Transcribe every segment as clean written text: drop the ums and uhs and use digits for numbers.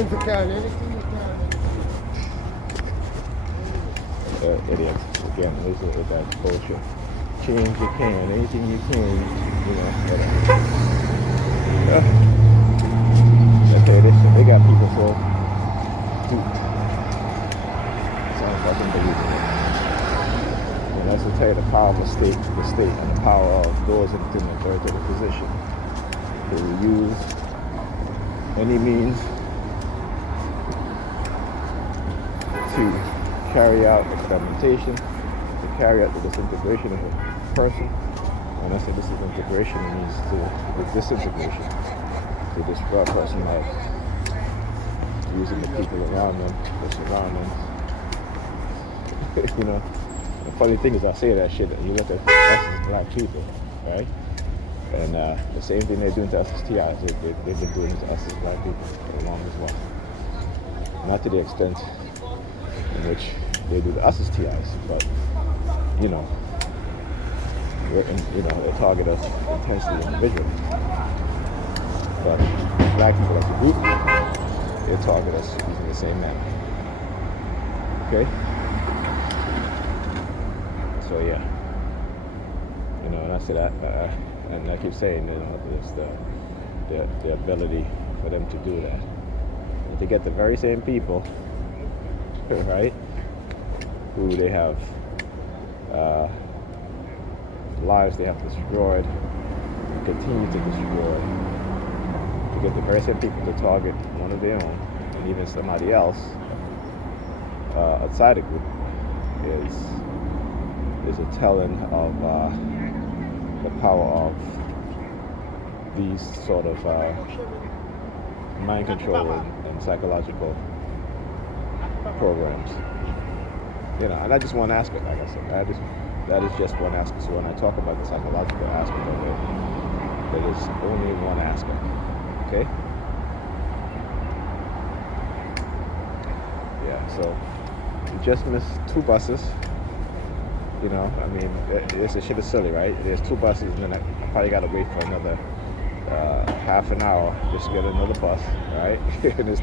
Change you can, anything you can. Idiots. Again, this is that bullshit. Change you can, anything you can, whatever. Okay, they got people so duped. It's unfucking believable. And that's to tell you the power of the state, and the power of those in the authoritative position. They will use any means to carry out experimentation, to carry out the disintegration of a person. When I say disintegration, it means the disintegration, to destroy a person by using the people around them, the surroundings. The funny thing is I say that shit, and you look at us as black people, right? And the same thing they're doing to us as TIs, they've been doing to us as black people for a long as well. Not to the extent in which they do to us as TIs, but they target us intensely individually. But black people as a group, they target us using the same manner. Okay? So yeah, and I said that, and I keep saying, it's the ability for them to do that, and to get the very same people, right, who they have lives they have destroyed, continue to destroy, to get the very same people to target one of their own, and even somebody else outside the group, is a telling of the power of these sort of mind control and psychological programs. And I just one aspect, like I said, that is just one aspect. So when I talk about the psychological aspect of it, that is only one aspect. Okay? Yeah, so you just missed 2 buses. This shit is silly, right? There's 2 buses, and then I probably got to wait for another half an hour just to get another bus, right? And it's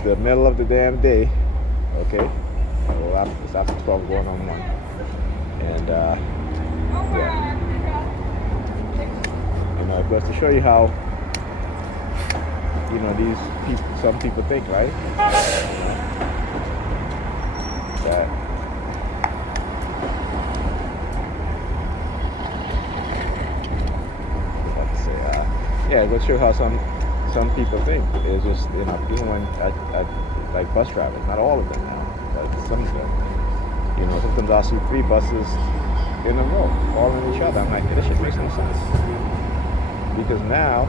the middle of the damn day, okay? Well, it's after 12 going on 1. And, yeah. It goes to show you how, these people, some people think, right? That it goes to show how some people think. It's just, even when I like bus drivers, not all of them now, but some of them. Sometimes I'll see 3 buses in a row, following each other. I'm like, this shit makes no sense. Because now,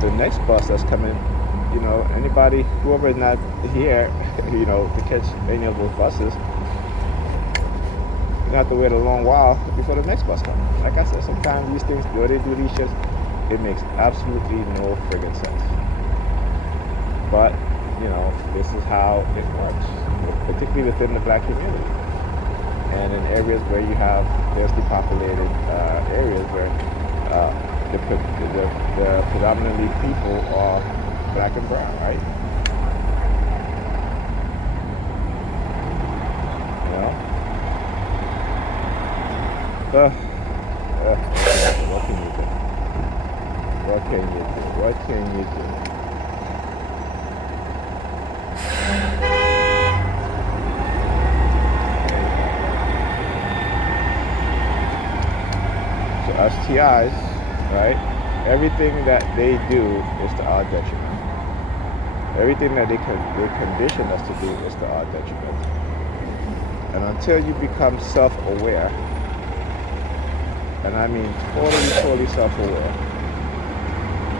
the next bus that's coming, anybody, whoever is not here, to catch any of those buses, you have to wait a long while before the next bus comes. Like I said, sometimes these things, the way they do these shit, it makes absolutely no friggin' sense. But, this is how it works, particularly within the black community. And in areas where you have densely populated areas where the predominantly people are black and brown, right? What can you do? What can you do? What can you do? So as TIs, right, everything that they do is to our detriment. Everything that they condition us to do is to our detriment. And until you become self-aware, and I mean totally self-aware,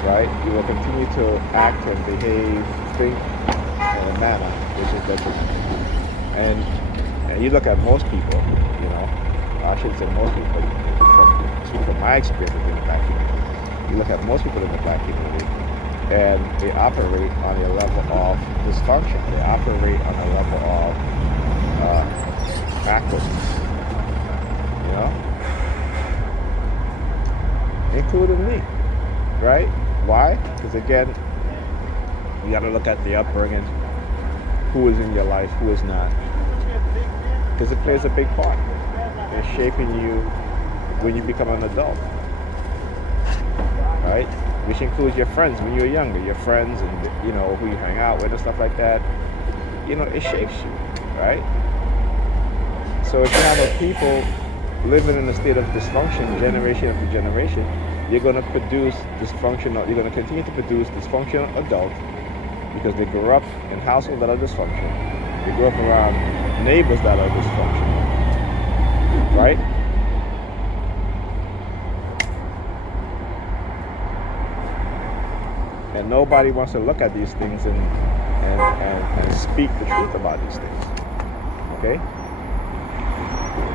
right? You will continue to act and behave, think in a manner which is detrimental. And you look at most people, I shouldn't say most people, from my experience within the black community, you look at most people in the black community, and they operate on a level of dysfunction. They operate on a level of backwardness, including me, right? Why? Because again, You got to look at the upbringing, who is in your life, who is not, because it plays a big part in shaping you when you become an adult, right? Which includes your friends when you're younger, your friends and who you hang out with and stuff like that. It shapes you, right? So if you have a people living in a state of dysfunction, generation after generation, you're going to produce dysfunctional. You're going to continue to produce dysfunctional adults because they grew up in households that are dysfunctional. They grew up around neighbors that are dysfunctional, right? And nobody wants to look at these things and speak the truth about these things. Okay?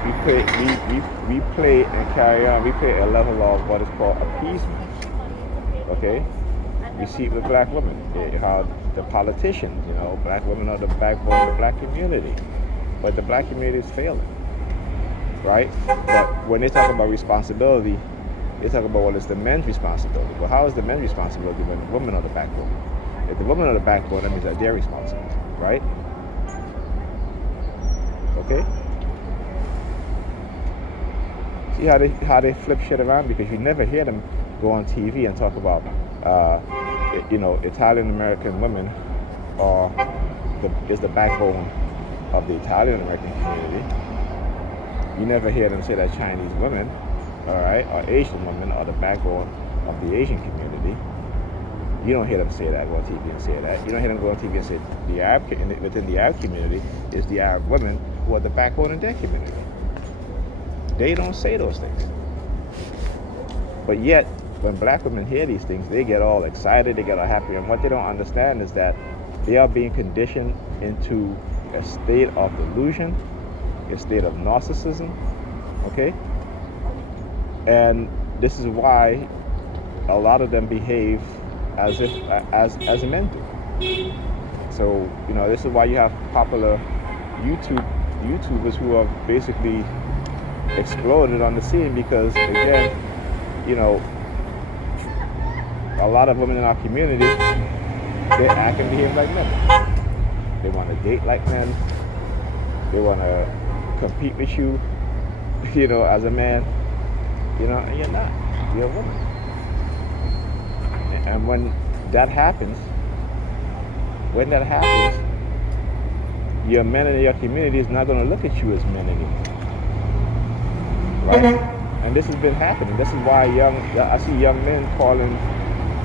We play and carry on. We play a level of what is called appeasement. Okay? You see it with black women, how the politicians, black women are the backbone of the black community, but the black community is failing, right? But when they talk about responsibility, they talk about, well, it's the men's responsibility. Well, how is the men's responsibility when the women are the backbone? If the women are the backbone, that means that they're responsible, right? Okay? See how they flip shit around, because you never hear them go on TV and talk about, Italian American women is the backbone of the Italian American community. You never hear them say that Chinese women, all right, or Asian women are the backbone of the Asian community. You don't hear them say that, go on TV and say that. You don't hear them go on TV and say within the Arab community is the Arab women who are the backbone of their community. They don't say those things. But yet, when black women hear these things, they get all excited, they get all happy. And what they don't understand is that they are being conditioned into a state of delusion, a state of narcissism, okay? And this is why a lot of them behave as men do. So, this is why you have popular YouTubers who are basically exploded on the scene, because again, a lot of women in our community, they act and behave like men. They want to date like men. They want to compete with you, as a man, and you're not. You're a woman. And when that happens, your men in your community is not going to look at you as men anymore. Right? And this has been happening. This is why I see young men calling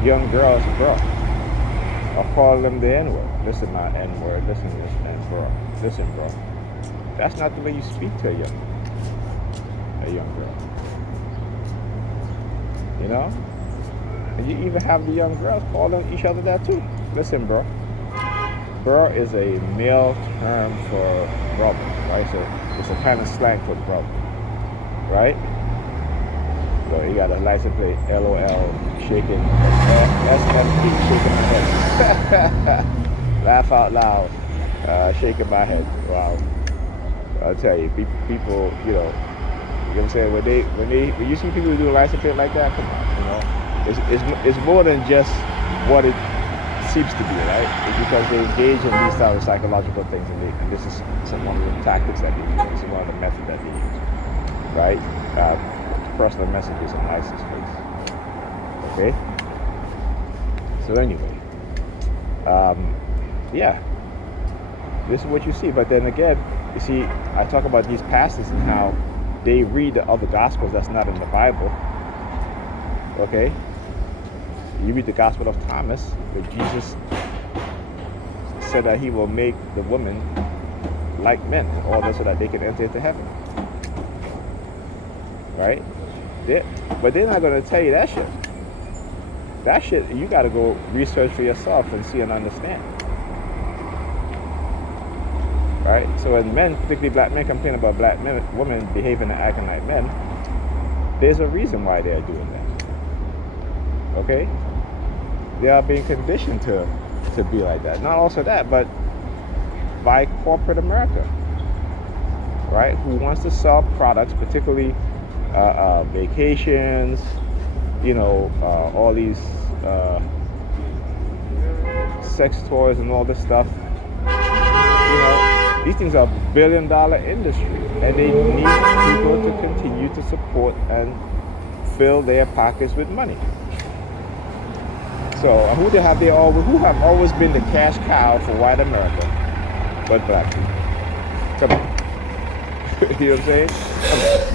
young girls bro, or calling them the N-word. Listen, my N-word. Listen, this bro. Listen, bro. That's not the way you speak to a young girl. And you even have the young girls calling each other that too. Listen, bro. Bro is a male term for brother, right? So it's a kind of slang for brother, right? So you got a license plate, LOL, shaking, SFP, shaking my head. Laugh out loud, shaking my head. Wow. I'll tell you, people, you know what I'm saying? When you see people do a license plate like that, come on, it's more than just what it seems to be, right? It's because they engage in these type of psychological things, and this is one of the tactics that they use. This is one of the methods that they use, right? Personal messages and license plates. Okay. So anyway, yeah, this is what you see. But then again, you see, I talk about these pastors and how they read the other gospels that's not in the Bible. Okay. You read the Gospel of Thomas, where Jesus said that he will make the women like men in order so that they can enter into heaven. Right? But they're not going to tell you that shit. That shit, you got to go research for yourself and see and understand. Right? So when men, particularly black men, complain about women behaving and acting like men, there's a reason why they're doing that. Okay? They are being conditioned to be like that. Not also that, but by corporate America, right? Who wants to sell products, particularly vacations, all these sex toys and all this stuff. These things are billion-dollar industry, and they need people to continue to support and fill their pockets with money. So who have always been the cash cow for white America, but black people? Come on. You know what I'm saying? Come on.